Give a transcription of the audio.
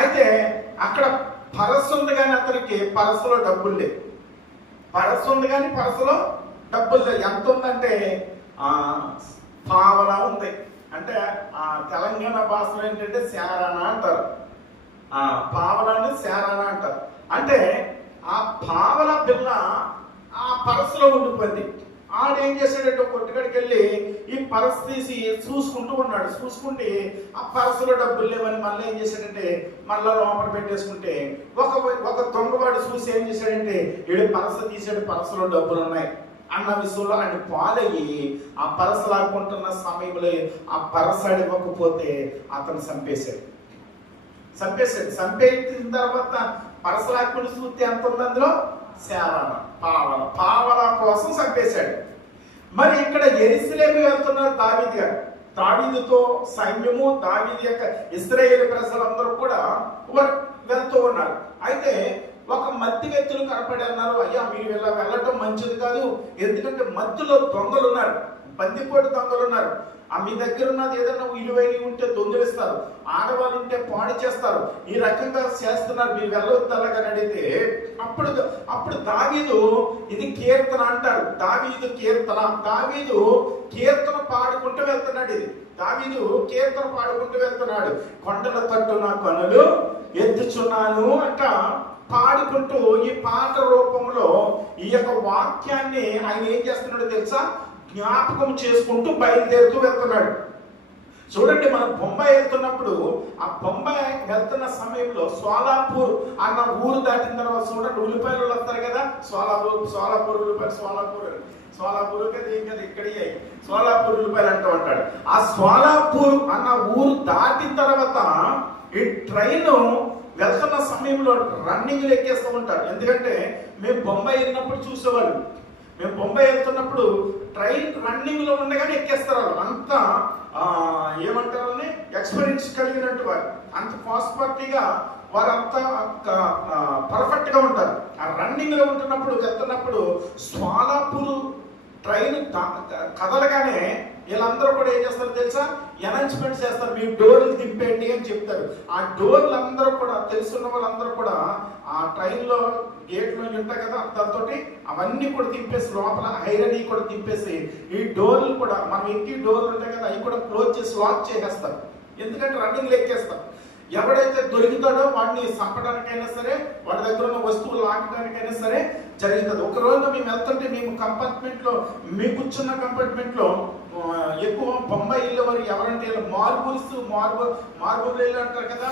అయితే అక్కడ పరస్సు ఉంది కానీ అతనికి పరస్సులో డబ్బులు లేవు. పరస్సు ఉంది కానీ పరస్సులో డబ్బులు లేవు. ఎంత ఉందంటే పావన ఉంది. అంటే తెలంగాణ భాషలో ఏంటంటే శారానా అంటారు. పావలాన్ని శారానా అంటారు. అంటే ఆ పావల బిల్ల ఆ పరస్సులో ఉండిపోయింది. ఆడేం చేశాడంటే కొట్టుకడికి వెళ్ళి ఈ పరస్ తీసి చూసుకుంటూ ఉన్నాడు. చూసుకుంటే ఆ పరస్సులో డబ్బులు లేవని మళ్ళీ ఏం చేశాడంటే మళ్ళీ లోపల పెట్టేసుకుంటే ఒక దొంగవాడు చూసి ఏం చేశాడంటే వీడు పరస్సు తీసాడు, పరస్సులో డబ్బులు ఉన్నాయి అన్న విషయంలో ఆయన పాలయ్యి ఆ పరస్సు లాక్కుంటున్న సమయంలో ఆ పరస్సు ఇవ్వకపోతే అతను చంపేశాడు. చంపేసిన తర్వాత పరస్సు లాక్కుని చూస్తే ఎంత ఉంది అందులో? శారాన, పావల కోసం చంపేశాడు. మరి ఇక్కడ యెరూషలేము వెళ్తున్నారు దావీదు గారు. దావీదుతో సైన్యము, దావీదు యొక్క ఇశ్రాయేలు ప్రజలందరూ కూడా వెళ్తూ ఉన్నారు. అయితే ఒక మధ్య వ్యక్తులు కనపడి అన్నారు, అయ్యా మీరు వెళ్ళటం మంచిది కాదు, ఎందుకంటే మధ్యలో దొంగలు ఉన్నారు, బందిపోటు దొంగలు ఉన్నారు. మీ దగ్గర ఉన్నది ఏదైనా విలువైనవి ఉంటే దొంగిలిస్తారు, ఆడవాళ్ళు ఉంటే పాడు చేస్తారు, ఈ రకంగా చేస్తున్నారు, మీరు వెళ్ళవద్దు అలాగని అడిగితే అప్పుడు దావీదు ఇది కీర్తన అంటారు. దావీదు కీర్తన పాడుకుంటూ వెళ్తున్నాడు. ఇది దావీదు కీర్తన పాడుకుంటూ వెళ్తున్నాడు. కొండల తట్టున కనులు ఎత్తుచున్నాను అంట పాడుకుంటూ ఈ పాట రూపంలో ఈ యొక్క వాక్యాన్ని ఆయన ఏం చేస్తున్నాడో తెలుసా? జ్ఞాపకం చేసుకుంటూ బయలుదేరుతూ వెళ్తున్నాడు. చూడండి, మనం బొంబాయి వెళ్తున్నప్పుడు ఆ బొంబాయి వెళ్తున్న సమయంలో సోలాపూర్ అన్న ఊరు దాటిన తర్వాత చూడండి ఉల్లిపాయలు వస్తారు కదా, సోలాపూర్ ఉల్లిపాయలు, సోలాపూర్ కదా ఏం కదా ఇక్కడ సోలాపూర్ ఉల్లిపాయలు అంటూ ఉంటాడు. ఆ సోలాపూర్ అన్న ఊరు దాటిన తర్వాత ఈ ట్రైన్ వెళ్తున్న సమయంలో రన్నింగ్లు ఎక్కేస్తూ ఉంటారు. ఎందుకంటే మేము బొంబాయి వెళ్ళినప్పుడు చూసేవాళ్ళు, మేము బొంబాయి వెళ్తున్నప్పుడు ట్రైన్ రన్నింగ్ లో ఉండగానే ఎక్కేస్తారు వాళ్ళు. అంత ఏమంటారు ఎక్స్పీరియన్స్ కలిగినట్టు వారు, అంత ఫాస్ట్గా వారంతా పర్ఫెక్ట్ గా ఉంటారు. ఆ రన్నింగ్ లో ఉంటున్నప్పుడు వెళ్తున్నప్పుడు సోలాపూర్ ట్రైన్ కదలగానే వీళ్ళందరూ కూడా ఏం చేస్తారు తెలుసా? అనౌన్స్మెంట్ చేస్తారు, మీ డోర్లు దింపేయండి అని చెప్తారు. ఆ డోర్లు అందరూ కూడా తెలుసున్న వాళ్ళందరూ కూడా ఆ ట్రైన్లో గేట్లో ఉంటాయి కదా, దాంతో అవన్నీ కూడా తిప్పేసి లోపల ఐరన్ కూడా తిప్పేసి ఈ డోర్లు కూడా మనం ఎక్కి డోర్లు ఉంటాయి కదా అవి కూడా క్లోజ్ చేసి లాక్ చేసేస్తారు. ఎందుకంటే రన్నింగ్లు ఎక్కేస్తారు. ఎవడైతే దొరుకుతాడో వాడిని చంపడానికైనా సరే, వాడి దగ్గర ఉన్న వస్తువులు లాగడానికైనా సరే జరుగుతుంది. ఒక రోజు మేము వెళ్తుంటే మేము కంపార్ట్మెంట్లో, మీ కూర్చున్న కంపార్ట్మెంట్లో ఎక్కువ బొంబాయి వెళ్ళే వారు ఎవరంటే మార్బుల్ ఇల్లు అంటారు కదా,